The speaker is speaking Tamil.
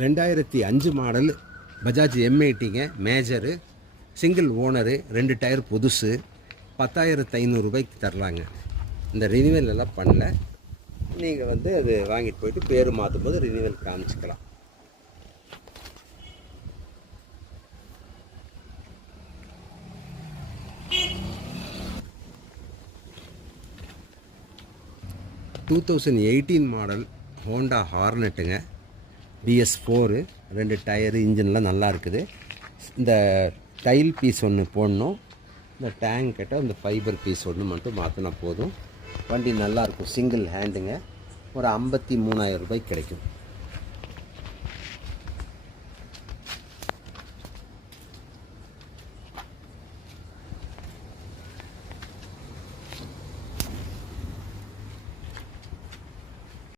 2005 மாடல் பஜாஜ் M80ங்க, மேஜரு, சிங்கிள் ஓனரு, 2 டயர் புதுசு, 10,500 ரூபாய்க்கு தரலாங்க. இந்த ரினிவல் எல்லாம் பண்ணல. நீங்கள் வந்து அது வாங்கிட்டு போயிட்டு பேர் மாற்றும் போது ரினிவல் காமிச்சிக்கலாம். டூ 2018 மாடல் ஹோண்டா ஹார்னெட்டுங்க, BS4, 2 டயரு, இன்ஜின்லாம் நல்லா இருக்குது. இந்த டைல் பீஸ் ஒன்று போடணும். இந்த டேங்க் கிட்ட இந்த ஃபைபர் பீஸ் ஒன்று மட்டும் மாற்றினா போதும். வண்டி நல்லாயிருக்கும். சிங்கிள் ஹேண்டுங்க. ஒரு 53,000 ரூபாய்க்கு கிடைக்கும்.